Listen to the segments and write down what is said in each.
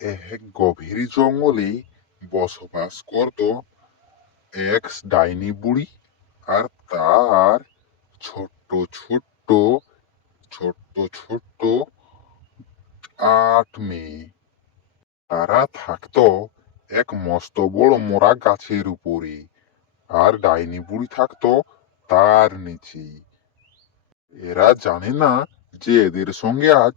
এক গভীর জঙ্গলে বসবাস করত এক ডাইনি বুড়ি আর তার ছোট্ট ছোট্ট ছোট্ট ছোট্ট আট মেয়ে। তারা থাকতো এক মস্ত বড় মোরা গাছের উপরে আর ডাইনি বুড়ি থাকতো তার নিচে এরা জানে না যে এদের সঙ্গে আজ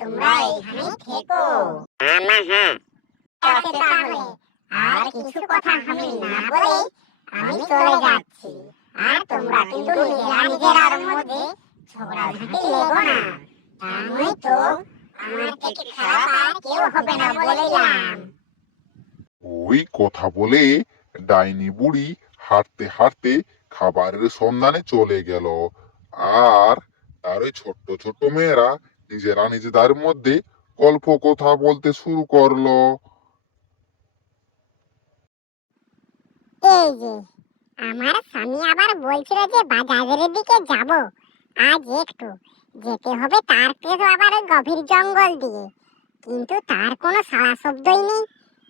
তোমরা এখানে থেকো। আছে তাহলে আর কিছু কথা আমি না বলে আমি চলে যাচ্ছি। আর তোমরা কিন্তু নিজেরা নিজেরার মধ্যে ঝগড়াঝাটি লেগো না। তা নয়তো আমার থেকে খারাপ আর কেউ হবে না বলেলাম ওই কথা বলে ডাইনি বুড়ি হাঁটতে হাঁটতে খাবারের সন্ধানে চলে গেল। আর তার ওই ছোট্ট ছোট্ট মেয়েরা নিজেরা নিজেদের মধ্যে গল্প কথা বলতে শুরু করল। এই যে, আমার স্বামী আবার বলছিল যে বাজারের দিকে যাব। আজ একটু, যেতে হবে তার আবার গভীর জঙ্গল দিয়ে। কিন্তু তার কোনো সাড়া শব্দই নেই।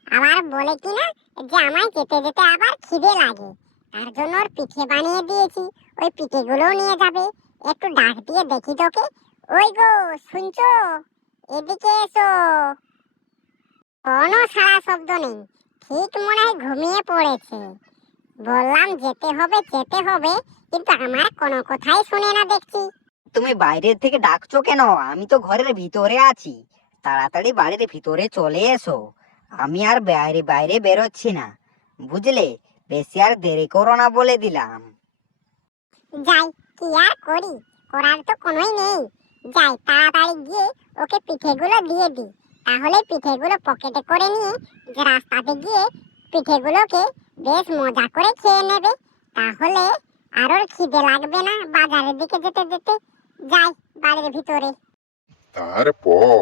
আবার বলে কি না, যে যেতে যেতে আবার খিদে লাগে। তার জন্য ওর পিঠে বানিয়ে দিয়েছি। ওই পিঠেগুলোও নিয়ে যাবে। একটু ডাক দিয়ে দেখি তোকে ওই গো শুনছো? এদিকে এসো। কোনো সাড়া শব্দ নেই। ঠিক মনে হয় ঘুমিয়ে পড়েছে। বললাম যেতে হবে যেতে হবে। কিন্তু আমার কোনো কথাই শুনে না দেখছি। তুমি বাইরের থেকে ডাকছো কেন? আমি তো ঘরের ভিতরে আছি। তাড়াতাড়ি বাড়ির ভিতরে চলে এসো। আমি আর বাইরে বাইরে বেরোচ্ছি না। বুঝলে? বেশি আর দেরি করো না বলে দিলাম। যাই কি আর করি? করার তো কোনোই নেই। যাই, তাড়াতাড়ি গিয়ে ওকে পিঠেগুলো দিয়ে দিই। তাহলে পিঠেগুলো পকেটে করে নিয়ে রাস্তাতে গিয়ে পিঠেগুলোকে বেশ মজা করে খেয়ে নেবে। তাহলে আর ওর খিদে লাগবে না বাজারের দিকে যেতে যেতে। যাই, বাড়ির ভিতরে। তারপর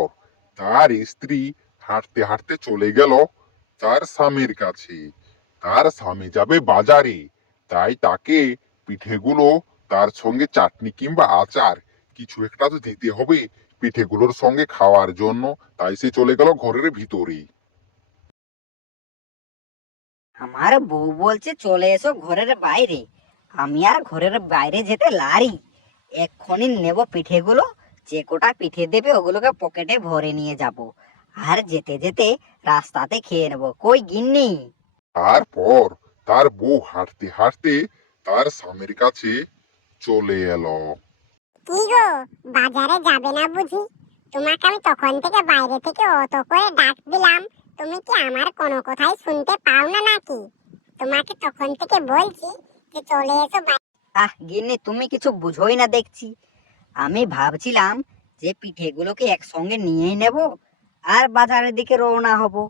তার স্ত্রী হাঁটতে হাঁটতে চলে গেল তার স্বামীর কাছে। তার স্বামী যাবে বাজারে, তাই তাকে পিঠেগুলো তার সঙ্গে চাটনি কিংবা আচার কিছু একটা তো দিতে হবে। পিঠেগুলোর সঙ্গে খাওয়ার জন্য তাই সে চলে গেল ঘরের ভিতরে আমার বউ বলছে চলে এসো ঘরের বাইরে। আমি আর ঘরের বাইরে যেতে লারি। এক্ষুনি নেব পিঠেগুলো। যে কোটা পিঠে দেবে ওগুলোকে পকেটে ভরে নিয়ে যাব। আর যেতে যেতে রাস্তাতে খেয়ে নেব। কই গিন্নি? তারপর তার বউ হাঁটতে হাঁটতে তার স্বামীর কাছে চলে এলো। কি গো বাজারে যাবে না বুঝি? তোমাকে আমি তখন থেকে বাইরে থেকে অত করে ডাক দিলাম। তুমি কি আমার কোনো কথাই শুনতে পাও না নাকি? তোমাকে তখন থেকে বলছি যে চলে এসো আহ, গিন্নি, তুমি কিছু বুঝোই না দেখছি। আমি ভাবছিলাম যে পিঠেগুলোকে একসঙ্গে নিয়েই নেব আর বাজারের দিকে রওনা হব।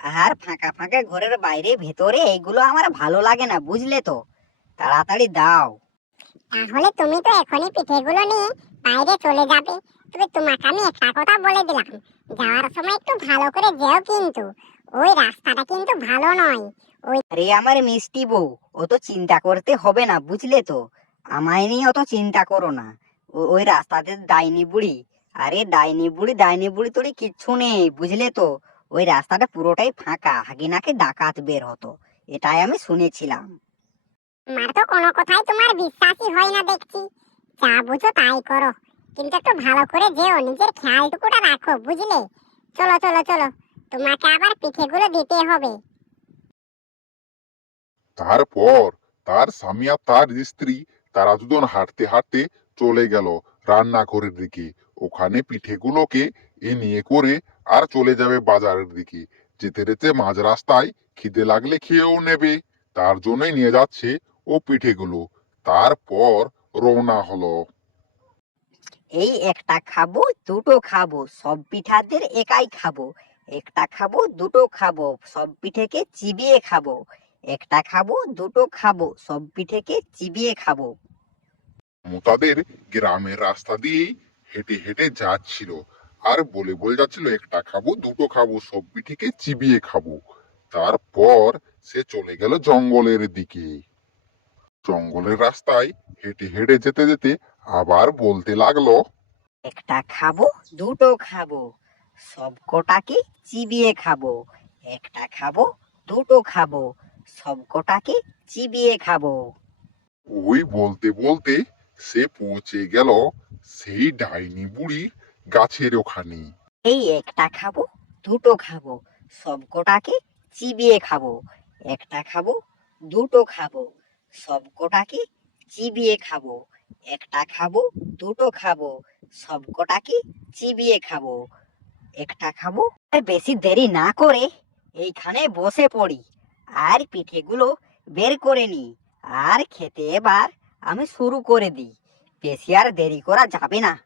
আর ফাঁকা ফাঁকা ঘরের বাইরে ভেতরে এইগুলো আমার ভালো লাগে না, বুঝলে তো? তাড়াতাড়ি দাও। তাহলে তুমি তো এখনই পিঠেগুলো নিয়ে বাইরে চলে যাবে। তবে তোমাকে আমি একটা কথা বলে দিলাম, যাওয়ার সময় একটু ভালো করে যেও কিন্তু। ওই রাস্তাটা কিন্তু ভালো নয়। ওই আরে আমার মিষ্টি বউ অত চিন্তা করতে হবে না, বুঝলে তো? আমায় নিয়ে অত চিন্তা করো না। ওই রাস্তাতে ডাইনি বুড়ি। আরে ডাইনি বুড়ি ডাইনি বুড়ি তোরই কিচ্ছু নেই, বুঝলে তো? ওই রাস্তাটা পুরোটাই ফাঁকা হাগিনাকে ডাকাত বের হতো। এটাই আমি শুনেছিলাম। আমার তো কোনো কথাই তোমার বিশ্বাসই হয় না দেখছি। যা বুঝো তাই করো। কিন্তু একটু ভালো করে যেও, নিজের খেয়ালটুকুটা রাখো, বুঝলে? চলো চলো চলো, তোমাকে আবার পিঠেগুলো দিতে হবে। তারপর তার স্বামী আর তার স্ত্রী, তারা দুজন হাঁটতে হাঁটতে চলে গেল রান্নাঘরের দিকে। ওখানে পিঠেগুলোকে এ নিয়ে করে আর চলে যাবে বাজারের দিকে। যেতে যেতে মাঝ রাস্তায় খিদে লাগলে খেয়েও নেবে। তার জন্যই নিয়ে যাচ্ছে ও পিঠেগুলো তারপর রওনা হলো। এই একটা খাব দুটো খাব সব পিঠাদের একাই খাব। একটা খাব দুটো খাব সব পিঠেকে চিবিয়ে খাব। একটা খাব দুটো খাব সব পিঠেকে চিবিয়ে খাব। রামু তাদের গ্রামের রাস্তা দিয়ে হেঁটে হেঁটে যাচ্ছিল। আর বলে বলে যাচ্ছিল একটা খাব দুটো খাব সব পিঠেকে চিবিয়ে খাব। তারপর সে চলে গেল জঙ্গলের দিকে। জঙ্গলের রাস্তায় হেঁটে হেঁটে যেতে যেতে আবার বলতে লাগল একটা খাব দুটো খাব সব কটাকে চিবিয়ে খাব একটা খাব দুটো খাব সব কটাকে চিবিয়ে খাব। ওই বলতে বলতে সে পৌঁছে গেল সেই ডাইনি বুড়ির গাছের ওখানে। এই একটা খাব দুটো খাব সব কটাকে চিবিয়ে খাব একটা খাব দুটো খাব। সব কি চিবিয়ে খাব। একটা খাব, দুটো খাব সবকটাকে চিবিয়ে খাব। একটা খাব, আর বেশি দেরি না করে এইখানে বসে পড়ি। আর পিঠেগুলো বের করে নি। আর খেতে এবার আমি শুরু করে দিই। বেশি আর দেরি করা যাবে না।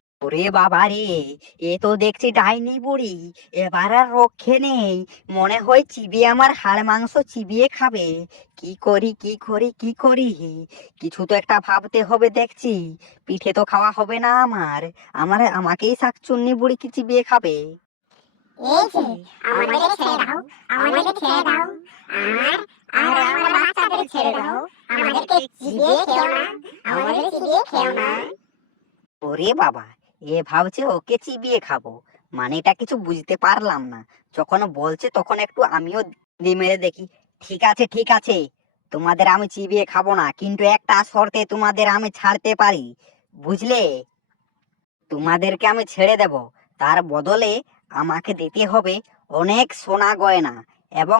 ওরে বাবা রে এ তো দেখছি ডাইনি বুড়ি এবার আর রক্ষে নেই। মনে হয় চিবিয়ে আমার হাড় মাংস চিবিয়ে খাবে। কি করি কি করি কি করি? কিছু তো একটা ভাবতে হবে দেখছি। পিঠে তো খাওয়া হবে না আমার। আমার আমাকেই শাকচুন্নি বুড়ি কি চিবিয়ে খাবে? এই যে আমাদের ছেড়ে দাও আমাদের ছেড়ে দাও। আমার আর আমার বাচ্চাদের ছেড়ে দাও। আমাদেরকে চিবিয়ে খেও না আমাদের চিবিয়ে খেও না। ওরে বাবা এ ভাবছে ওকে চিবিয়ে খাব। মানে এটা কিছু বুঝতে পারলাম না। যখন বলছে তখন একটু আমিও মেরে দেখি, ঠিক আছে ঠিক আছে, তোমাদের আমি চিবিয়ে খাব না, কিন্তু একটা শর্তে তোমাদের আমি ছাড়তে পারি, বুঝলে? তোমাদেরকে আমি ছেড়ে দেব। তার বদলে আমাকে দিতে হবে অনেক সোনা গয়না এবং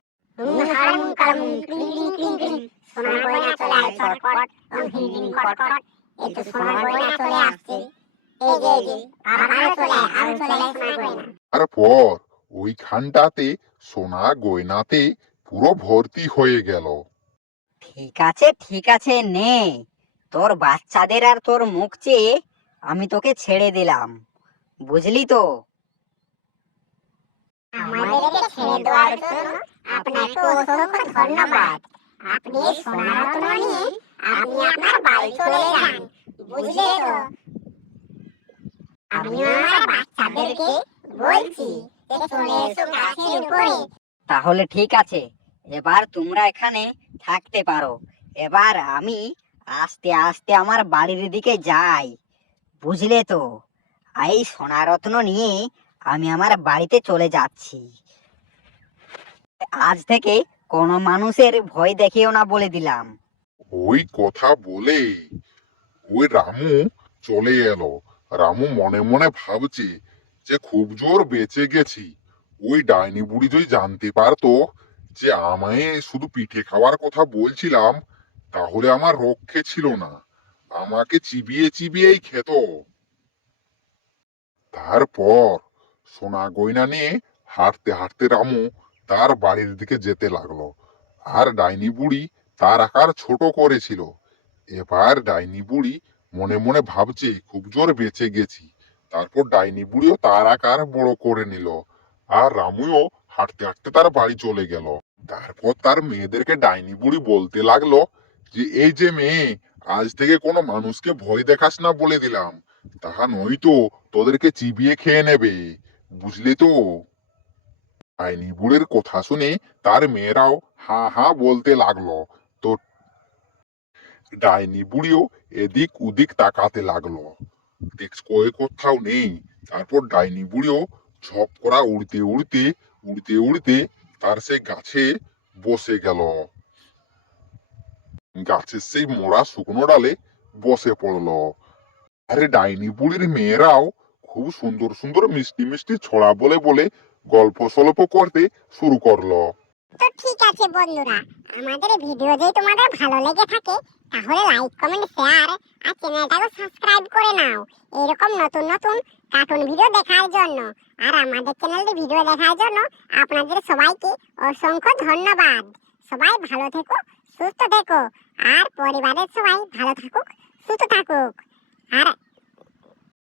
সোনার গয়না চলে আসছে। তারপর ওইখানটাতে সোনা গয়নাতে পুরো ভর্তি হয়ে গেল। ঠিক আছে ঠিক আছে নে। তোর বাচ্চাদের আর তোর মুখ চেয়ে আমি তোকে ছেড়ে দিলাম। বুঝলি তো? আমাদেরকে ছেড়ে দেওয়ার জন্য আপনাকে অসংখ্য ধন্যবাদ। আপনি সোনার রত্ন নিয়ে আপনি আপনার বাড়ি চলে যান বুঝলে তো? আমি আমার বাচ্চাদেরকে বলছি যে চলে এসো গাছের উপরে। তাহলে ঠিক আছে এবার তোমরা এখানে থাকতে পারো। এবার আমি আস্তে আস্তে আমার বাড়ির দিকে যাই বুঝলে তো? এই সোনারত্ন নিয়ে আমি আমার বাড়িতে চলে যাচ্ছি। আজ থেকে কোনো মানুষের ভয় দেখিও না বলে দিলাম। ওই কথা বলে ওই রামু চলে এলো। রামু মনে মনে ভাবছে যে খুব জোর বেঁচে গেছি। ওই ডাইনি বুড়ি যদি জানতে পারতো যে আমায় শুধু পিঠে খাওয়ার কথা বলছিলাম, তাহলে আমার রক্ষে ছিল না। আমাকে চিবিয়ে চিবিয়েই খেত। তারপর সোনা গয়না নিয়ে হাঁটতে হাঁটতে রামু তার বাড়ির দিকে যেতে লাগল। আর ডাইনি বুড়ি তার আকার ছোট করেছিল। এবার ডাইনি বুড়ি মনে মনে ভাবছে, খুব জোর বেঁচে গেছি। তারপর ডাইনি বুড়িও তার আকার বড় করে নিল আর রামুও হাঁটতে হাঁটতে তার বাড়ি চলে গেল। তারপর তার মেয়েদেরকে ডাইনি বুড়ি বলতে লাগল যে, এই যে মেয়ে, আজ থেকে কোনো মানুষকে ভয় দেখাস না বলে দিলাম। তাহা নয়তো তোদেরকে চিবিয়ে খেয়ে নেবে, বুঝলি তো? ডাইনি বুড়ির কথা শুনে তার মেয়েরাও হা হা বলতে লাগল। তো ডাইনি বুড়িও এদিক ওদিক তাকাতে লাগল। কয়ে কোথাও নেই। তারপর ডাইনি বুড়িও ঝপ করা উড়তে উড়তে উড়তে উড়তে তার সেই গাছে বসে গেল। গাছের সেই মোড়া শুকনো ডালে বসে পড়ল। আরে ডাইনি বুড়ির মেয়েরাও খুব সুন্দর সুন্দর মিষ্টি মিষ্টি ছড়া বলে বলে গল্প সল্প করতে শুরু করল। তো ঠিক আছে বন্ধুরা, আমাদের ভিডিও যদি তোমাদের ভালো লেগে থাকে তাহলে লাইক কমেন্ট শেয়ার আর চ্যানেলটাকে সাবস্ক্রাইব করে নাও। এরকম নতুন নতুন কার্টুন ভিডিও দেখার জন্য। আর আমাদের চ্যানেলটি ভিডিও দেখার জন্য আপনাদের সবাইকে অসংখ্য ধন্যবাদ। সবাই ভালো থেকো, সুস্থ থেকো। আর পরিবারের সবাই ভালো থাকুক, সুস্থ থাকুক। আর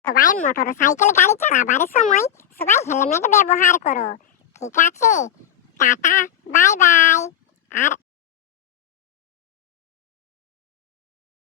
সবাই মোটর সাইকেল গাড়ি চালাবার সময় সবাই হেলমেট ব্যবহার করো। ঠিক আছে? টাটা বাই বাই আর